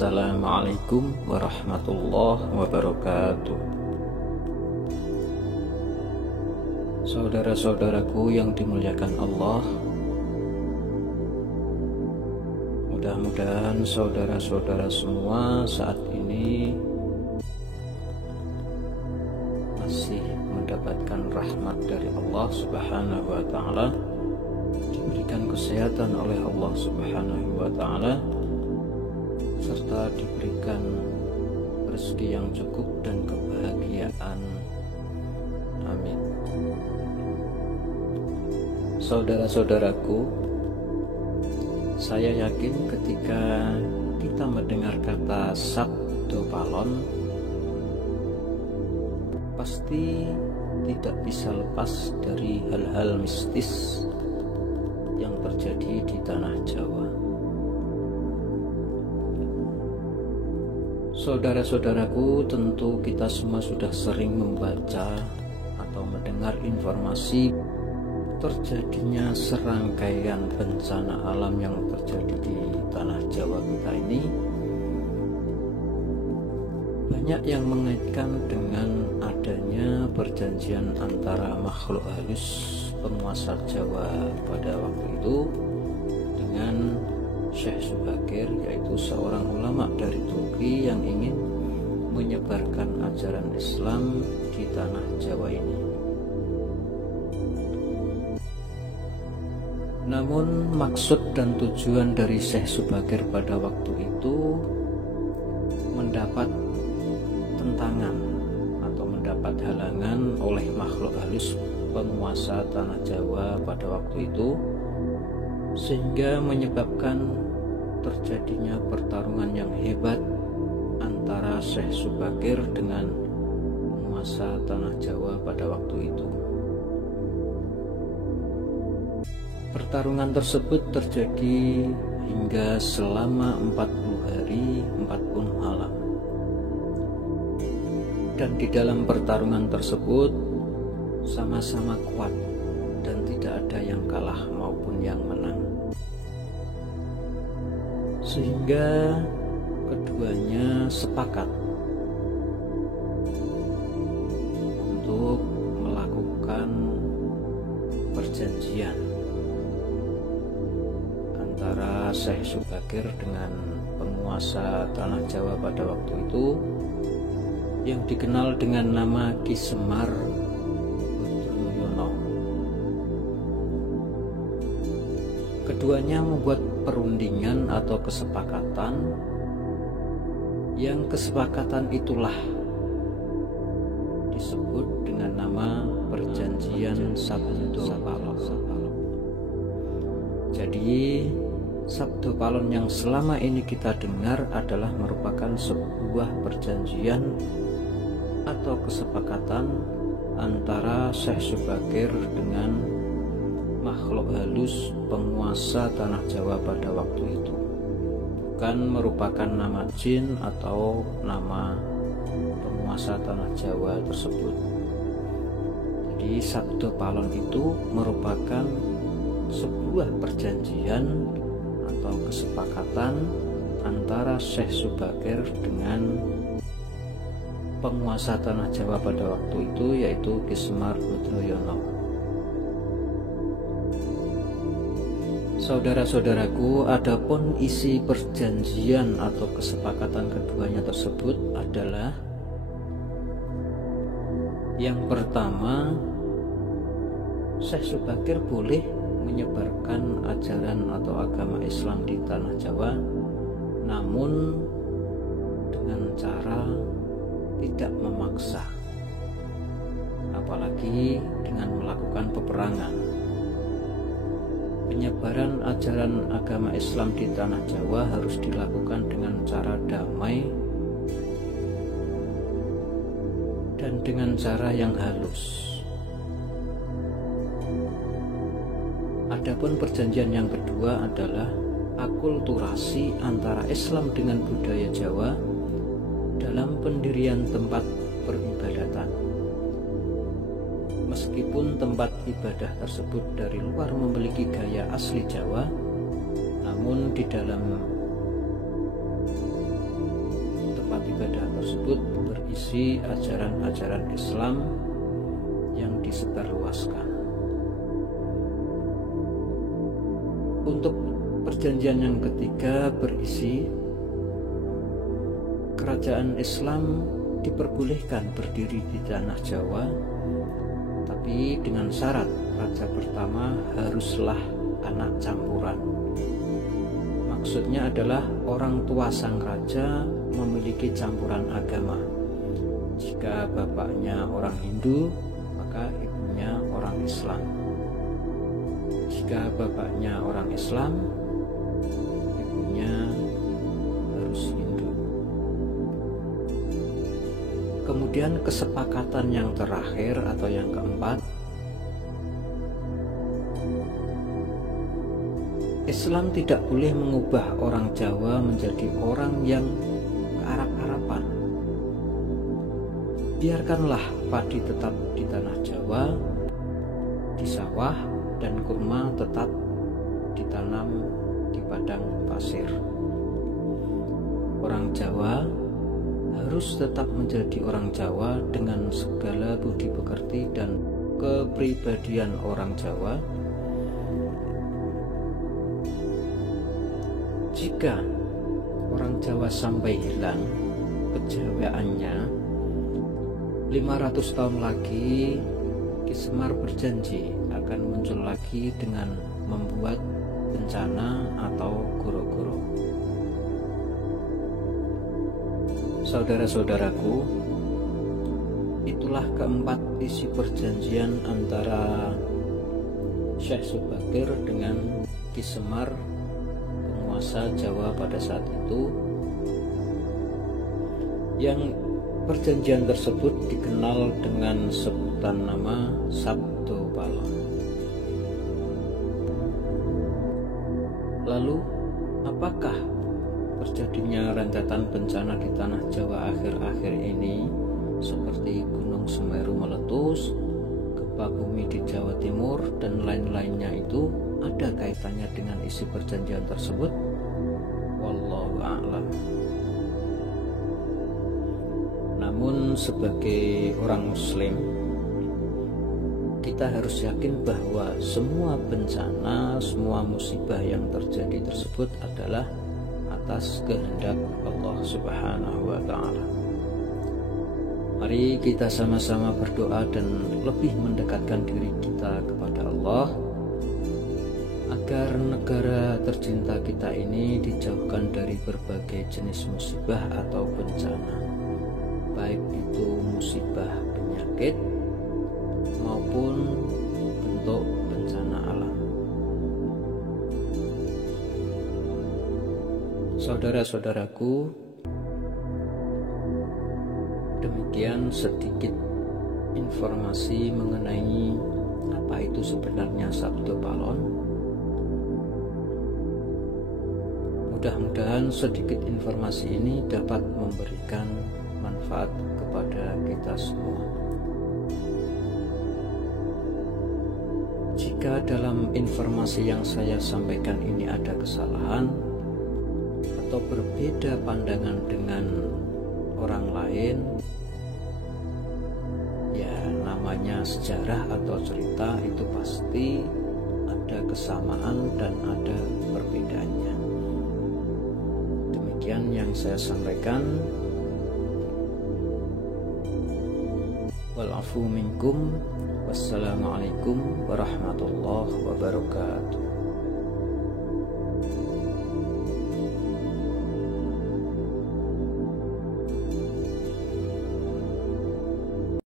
Assalamualaikum warahmatullahi wabarakatuh. Saudara-saudaraku yang dimuliakan Allah, mudah-mudahan saudara-saudara semua saat ini masih mendapatkan rahmat dari Allah Subhanahu wa Ta'ala, diberikan kesehatan oleh Allah Subhanahu wa Ta'ala, serta diberikan rezeki yang cukup dan kebahagiaan. Amin. Saudara-saudaraku, saya yakin ketika kita mendengar kata Sabdo Palon, pasti tidak bisa lepas dari hal-hal mistis yang terjadi di tanah Jawa. Saudara-saudaraku, tentu kita semua sudah sering membaca atau mendengar informasi terjadinya serangkaian bencana alam yang terjadi di tanah Jawa kita ini. Banyak yang mengaitkan dengan adanya perjanjian antara makhluk halus penguasa Jawa pada waktu itu dengan Syekh Subakir, yaitu seorang ulama dari Turki yang ingin menyebarkan ajaran Islam di tanah Jawa ini. Namun maksud dan tujuan dari Syekh Subakir pada waktu itu mendapat tentangan atau mendapat halangan oleh makhluk halus penguasa tanah Jawa pada waktu itu, sehingga menyebabkan terjadinya pertarungan yang hebat antara Syekh Subakir dengan penguasa tanah Jawa pada waktu itu. Pertarungan tersebut terjadi hingga selama 40 hari 40 malam. Dan di dalam pertarungan tersebut sama-sama kuat dan tidak ada yang kalah maupun yang menang, sehingga keduanya sepakat untuk melakukan perjanjian antara Syekh Subakir dengan penguasa tanah Jawa pada waktu itu yang dikenal dengan nama Ki Semar Budroyono. Keduanya membuat perundingan atau kesepakatan, yang kesepakatan itulah disebut dengan nama Perjanjian Sabdo Palon. Jadi Sabdo Palon yang selama ini kita dengar adalah merupakan sebuah perjanjian atau kesepakatan antara Syekh Subakir dengan makhluk halus penguasa tanah Jawa pada waktu itu, bukan merupakan nama jin atau nama penguasa tanah Jawa tersebut. Jadi Sabdo Palon itu merupakan sebuah perjanjian atau kesepakatan antara Syekh Subakir dengan penguasa tanah Jawa pada waktu itu, yaitu Ki Semar Budroyono. Saudara-saudaraku, adapun isi perjanjian atau kesepakatan keduanya tersebut adalah: yang pertama, Syekh Subakir boleh menyebarkan ajaran atau agama Islam di tanah Jawa, namun dengan cara tidak memaksa, apalagi dengan melakukan peperangan. Penyebaran ajaran agama Islam di tanah Jawa harus dilakukan dengan cara damai dan dengan cara yang halus. Adapun perjanjian yang kedua adalah akulturasi antara Islam dengan budaya Jawa dalam pendirian tempat peribadatan. Meskipun tempat ibadah tersebut dari luar memiliki gaya asli Jawa, namun di dalam tersebut berisi ajaran-ajaran Islam yang disebarluaskan. Untuk perjanjian yang ketiga berisi kerajaan Islam diperbolehkan berdiri di tanah Jawa, tapi dengan syarat raja pertama haruslah anak campuran. Maksudnya adalah orang tua sang raja memiliki campuran agama. Jika bapaknya orang Hindu, maka ibunya orang Islam. Jika bapaknya orang Islam, ibunya harus Hindu. Kemudian kesepakatan yang terakhir atau yang keempat, Islam tidak boleh mengubah orang Jawa menjadi orang yang kearap-arapan. Biarkanlah padi tetap di tanah Jawa, di sawah, dan kurma tetap ditanam di padang pasir. Orang Jawa harus tetap menjadi orang Jawa dengan segala budi pekerti dan kepribadian orang Jawa. Jika orang Jawa sampai hilang kejawaannya, 500 tahun lagi Ki Semar berjanji akan muncul lagi dengan membuat bencana atau goro-goro. Saudara-saudaraku, itulah keempat isi perjanjian antara Syekh Subakir dengan Ki Semar, penguasa Jawa pada saat itu, yang perjanjian tersebut dikenal dengan sebutan nama Sabdo Palon. Lalu, apakah terjadinya rentetan bencana di tanah Jawa akhir-akhir ini, seperti Gunung Semeru meletus, gempa bumi di Jawa Timur, dan lain-lainnya itu ada kaitannya dengan isi perjanjian tersebut? Wallahu a'lam. Namun sebagai orang Muslim, kita harus yakin bahwa semua bencana, semua musibah yang terjadi tersebut adalah atas kehendak Allah Subhanahu wa ta'ala. Mari kita sama-sama berdoa dan lebih mendekatkan diri kita kepada Allah, agar negara tercinta kita ini dijauhkan dari berbagai jenis musibah atau bencana, baik itu musibah penyakit maupun bentuk bencana alam. Saudara-saudaraku, demikian sedikit informasi mengenai apa itu sebenarnya Sabdo Palon. Mudah-mudahan sedikit informasi ini dapat memberikan manfaat kepada kita semua. Jika dalam informasi yang saya sampaikan ini ada kesalahan atau berbeda pandangan dengan orang lain, ya namanya sejarah atau cerita itu pasti ada kesamaan dan ada perbedaannya. Demikian yang saya sampaikan. Wal afu minkum. Wassalamualaikum warahmatullahi wabarakatuh.